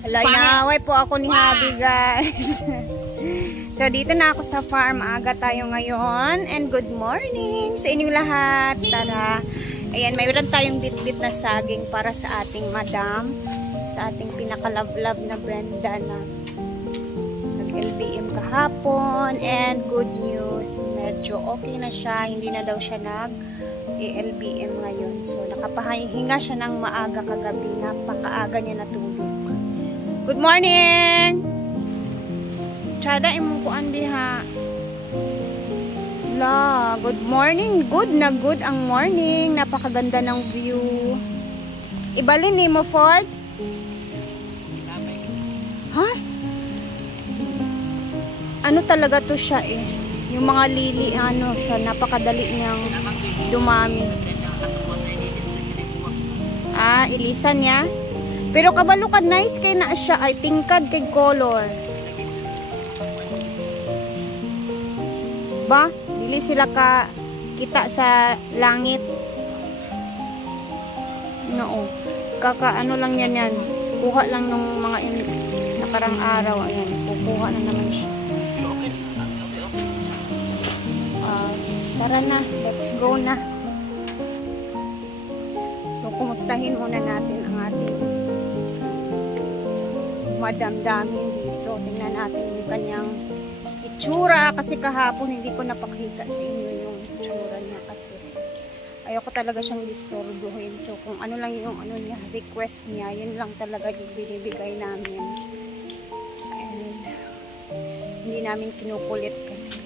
Hala, inaaway po ako ni Habi, guys. So, dito na ako sa farm. Maaga tayo ngayon. And good morning sa inyong lahat. Tara. Ayan, mayroon tayong bit-bit na saging para sa ating madam. Sa ating pinakalablab na Brenda na nag-LBM kahapon. And good news, medyo okay na siya. Hindi na daw siya nag-LBM ngayon. So, nakapahinga siya ng maaga kagabi. Napakaaga niya natulog. Good morning! Tsada imong kuan diha. La, good morning. Good na good ang morning. Napakaganda ng view. Ibalin ni mo, Ford? Ha? Ano talaga to siya eh? Yung mga lili, ano siya, napakadali niyang dumami. Ah, ilisan niya? Pero kabalo ka nice kay na siya ay tingkad kay color. Ba? Dili sila ka kita sa langit. No. Kaka ano lang yan. Kuha lang ng mga nakarang araw. Ayan, kukuha na naman siya. Tara na, let's go na. So, kumustahin muna natin ang ating madamdamin dito. Tingnan natin yung kanyang itsura kasi kahapon hindi ko napakita sa inyo yung itsura niya kasi ayoko talaga siyang disturbuhin. So kung ano lang yung ano niya, request niya, yun lang talaga yung binibigay namin. And hindi namin kinukulit kasi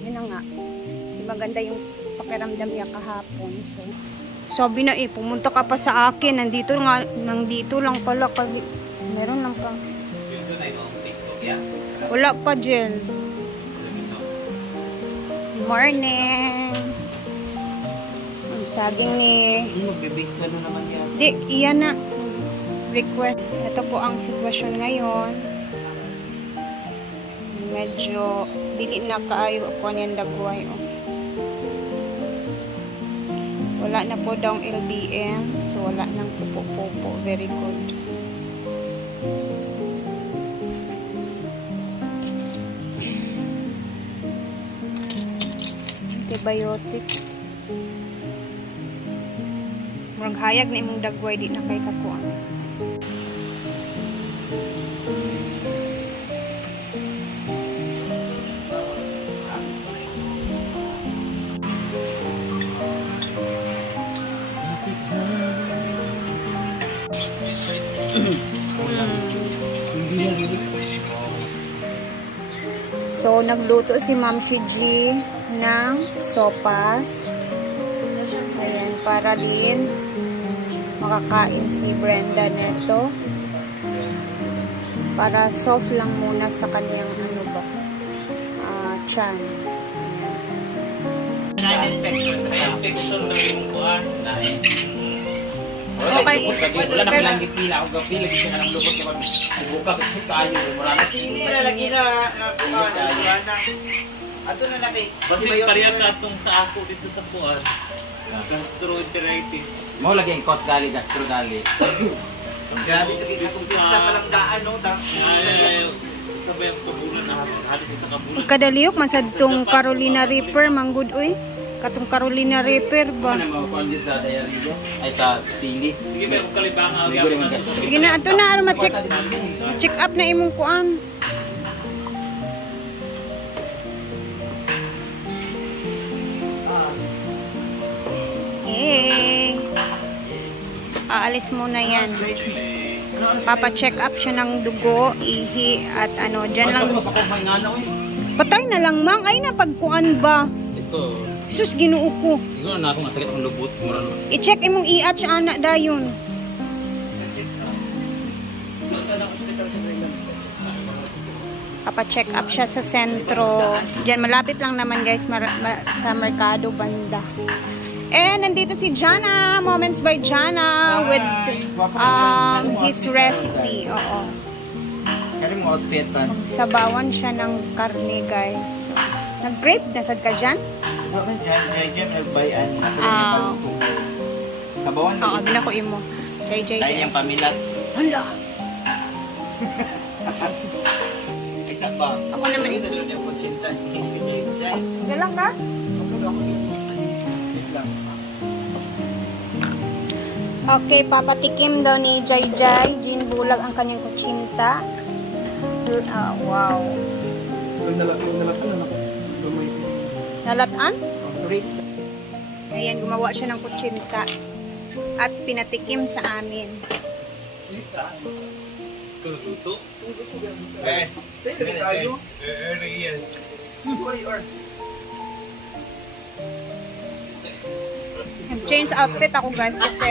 yun na nga, di maganda yung pakiramdam niya kahapon. So sabi na pumunta ka pa sa akin, nandito lang pala kasi meron lang pa. Wala pa, Jill. Morning. Ang saging ni... Magbibake ka naman yan. Di, iyan na. Request. Ito po ang sitwasyon ngayon. Medyo dili na kaayo ako niyan dagway. Oh. Wala na po daw LBM. So, wala nang pupo-pupo. Very good. Antibiotic. Murag hayag na imong dagway di na kay kakuan. So, nagluto si Ma'am Fiji ng sopas. Ayan, para din makakain si Brenda neto. Para soft lang muna sa kaniyang ano ba, chan. Infection na yung kuhan. Okay. Wala na lang gipila ako gapila kasi nang lubot sa buka kasi tayo marami. Hindi na lagi na kumahan na. Ato na laki. Basta kariya ka atong sa ako dito sa buwan. Gastroenteritis. Mo lagi ang cause gali gastro gali. Grabe sa kita kung sa palanggaan no ta. Sabay ang tubulan na halos sa kabulan. Kadaliok man sa tong Carolina Reaper manggod oy. Katong Carolina Reaper ba? Ano mo kuan sa diarrhea ay sa sili. Sige may kalibangan ako. Sige na ato na aron ma-check. Check up na imong kuan. Hey. Aalis muna yan. Papa-check up siya ng dugo, ihi, at ano, dyan lang. Patay na lang, mang. Ay, napagkuan ba? Ito. Sus, ginuo ko. Siguro na akong masakit ang lubot. I-check imong iat sa anak dayon. Papa-check up siya sa sentro. Diyan, malapit lang naman guys, sa Mercado Banda. And nandito si Jana, Moments by Jana with his recipe. Oo. outfit pa. Sabawan siya ng karne, guys. So, nag-grape na sad ka dyan? Bakit dyan, nagbayan. Kabawan Oo, na ko imo. JJ. Dahil yung pamilat. Hala! Isa pa. Ako naman isa. Isa yung kutsinta. Sige lang ka? Wait lang. Okay, papatikim daw ni Jai Jean Bulag ang kanyang kutsinta. Wow. Nalatan? Ayan, gumawa siya ng kutsinta. At pinatikim sa amin. Best. Change outfit ako, guys, kasi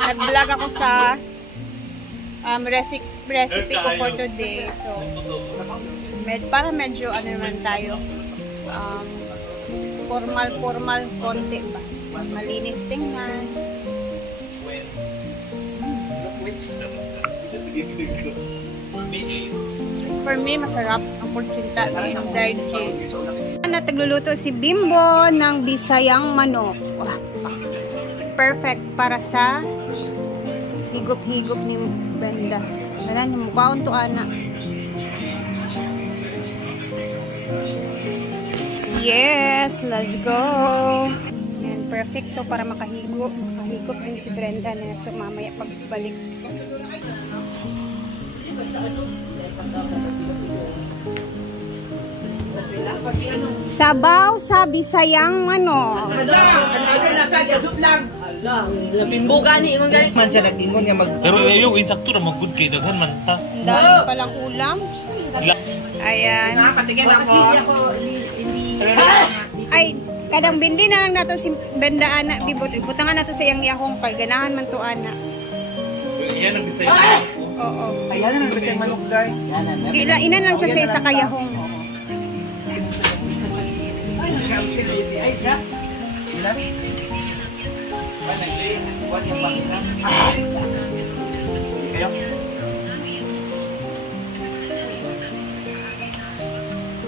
nag-vlog ako sa recipe ko for today. So, para medyo ano naman tayo, formal konti ba? Malinis tingnan. For me, masarap ang kutsinta ni Jai Jean. Tagluluto si Bimbo ng Bisayang manok. Perfect para sa higop-higop ni Brenda. Ganun, yung mukhaon to, ana. Yes, let's go! Yan, perfect to para makahigop din si Brenda na ito mamaya pagbalik. Sabaw sa Bisayang manok. Bimbo gani ingon gani. Man siya nag-ingon nga Pero yung insakto na mag-good kay daghan man ta. Dahil palang ulam. Ayan. Patikin ako. Ay, kadang bindi na lang nato si Benda anak bibot. Butangan nato sa iyang yahong kay ganahan man to ana. Yan ang bisaya. Oo. Ayan na nabasang manok, guys. Inan lang siya sa isa kayahong. Ay siya.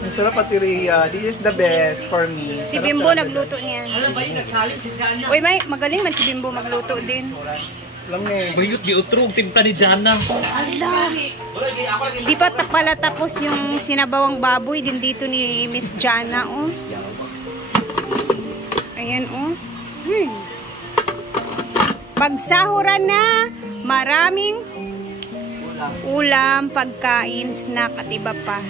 Masarap pati Rhea. This is the best for me. Si Bimbo nagluto niya. Ano ba yung nagsalit si Jana? Uy, magaling man si Bimbo magluto din. Lang eh. Bayot di utrog timpla ni Jana. Ala! Di pa pala tapos yung sinabawang baboy din dito ni Miss Jana, oh. Ayan, oh. Pagsahuran na, maraming ulam, pagkain, snack, at iba pa.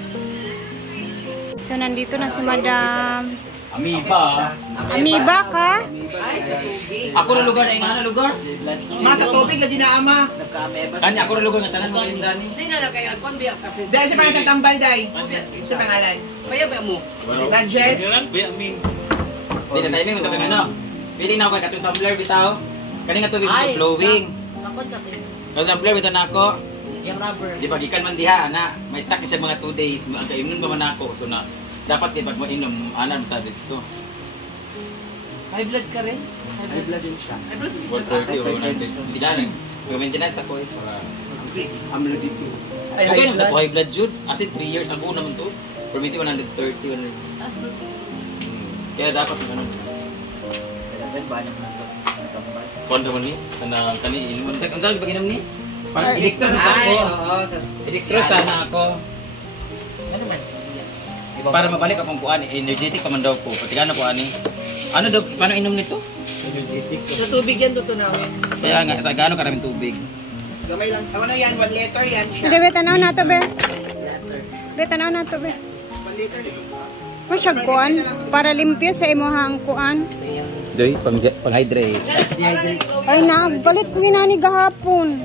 So, nandito na si Madam. Amiba. Amiba ka? Ako na lugar ay nga na lugar. Masa tubig lagi na ama. Kanya ako na lugar nga tanan mo kay Dani. Hindi na lang kaya kon biya kasi. Dahil sa mga sa tambal day. Sa pangalan. Kaya ba mo? Rajel. Diyan ba amin. Di na timing ito kang ano. Pili na ako kay katong tumbler bitaw. Kani nga tubig ito flowing. Takot ka din. Katong tumbler bitaw na ako. Yung rubber. Di ba gikan man diha ana. May stock siya mga 2 days. Ang kainom pa man ako. So na dapat di pag mainom ana ta dito. High blood ka rin? May blood din siya. 130 or 100. Hindi na lang. Maintenance ako eh. Para Amlo dito. okay naman sa high blood jud. As in 3 years ako naman to. Permiti 130 100. Kaya dapat ng ano. Kondo man ni kani inuman. Ang dami pag inom ni. Parang extra sa ako. Extra sana ako. Ano man? Para mabalik akong kuan, energetic pa man daw po. Pati ano po ani. Ano daw paano inom nito? Sa tubig yan to namin. Kaya nga sa gaano karaming tubig. Gamay lang. Ako na yan, 1 liter yan siya. Hindi, be, tanaw na to, be. Be, tanaw na to, be. 1 liter din. Kung siya kuan, para limpyo sa imuhang kuan. Joy, pang-hydrate. Ay, nagbalit ko ginani gahapon.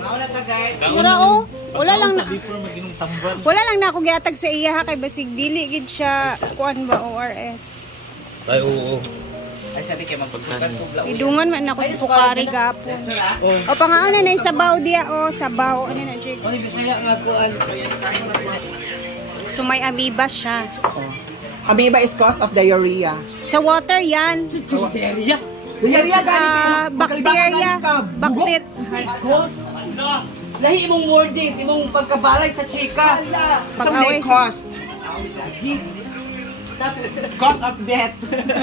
Mauna ka guys. Mura, oh. Wala lang na. Before maginom tambal. Wala lang na ako giatag sa iya ha kay basig dili gid siya kuan ba ORS. Ay oo. Ay sabi kay magpagsukan tubla. Idungan man ako sa Pukari gapon. O pangaon na sabaw dia o sabaw ano na jig. Oy Bisaya nga kuan. So may amoeba siya. Amoeba is cause of diarrhea. Sa water yan. Diarrhea Bacteria. Lahi imong wordings, imong pagkabalay sa chika. Sa may cost. Cost of death.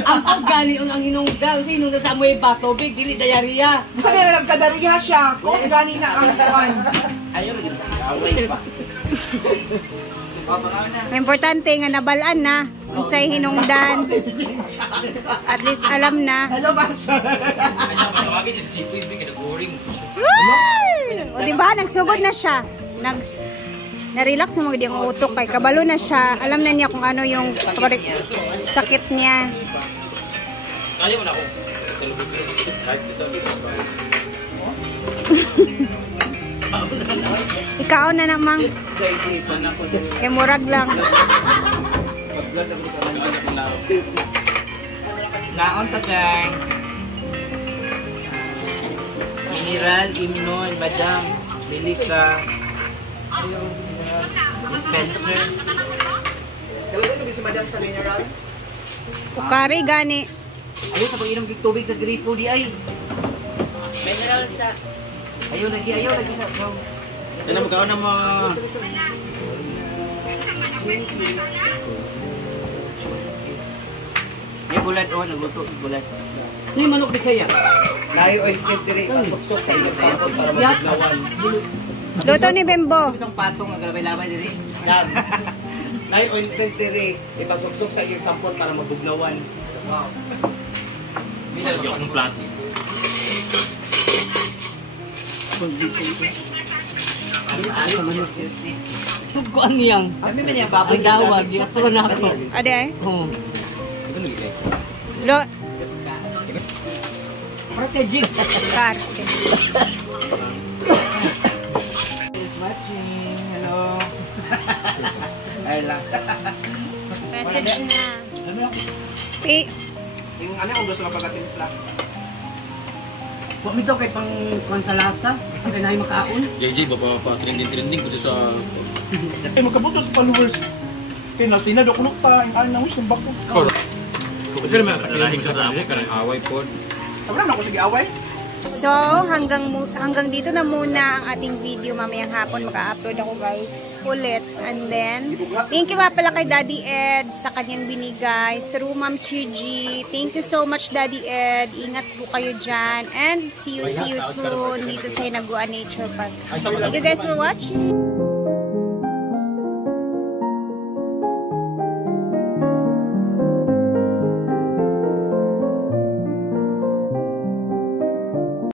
Ang os gani ang hinungdan. Kasi hinungdan sa amoy ba, tubig, dili diarrhea. Basta nga nagkadariha siya. Cost gani na ang kuhan. Ayaw na ganun. Away pa. Importante nga nabalaan na. Kung sa'y hinungdan. At least alam na. Hello, Basha. Ay, sa panawagin niya sa seafood, boring. O diba, nagsugod na siya. Na-relax na mga diyang utok kay kabalo na siya. Alam na niya kung ano yung sakit niya. Kaya mo na ako. Sa lubog. Kahit dito. Ikaw na namang. Kaya murag lang. Naon ta guys. Mineral, Imnon, Badang, Melika, Spencer. Kailan mo si Madam sa mineral? Ukari gani. Ayaw sa pag-inom ng tubig sa gripo di ay. Mineral sa... Ayaw lagi sa bro. Yan na magkaon ng mga... May bulat o, nagluto bulat. Ano yung manok Bisaya? Lahi oil kit dire suksok sa iyong sample para maglawan. Luto ni Bembo. Itong patong ang galabay-labay diri. Yan. Lahi oil kit dire ipasuksok sa iyong sample para magbuglawan. Wow. Minal yung anong plastic. Suguan niyang. Kami man yung baboy Ang dawag, yatro na ako. Ade ay. Oo. Ito nagigay. Lo. Strategic. Kar. is watching. Hello. Ay lang. Message na. Pi. Yung ano kung gusto ka pagkatimpla. Huwag nito kay pang konsalasa. Kaya na yung makaon. JJ, trending ko sa... Eh magkabuto sa followers. Kaya nasina do kunok ta ang ana mo sumbak ko. Kasi naman katayin sa kanila, karang away po. Sabra na ako sige away. So, hanggang dito na muna ang ating video. Mamayang hapon mag-upload ako guys ulit. And then, thank you nga pala kay Daddy Ed sa kanyang binigay through Ma'am Shiji. Thank you so much Daddy Ed. Ingat po kayo dyan. And see you soon dito sa Hinaguan Nature Park. Thank you guys for watching.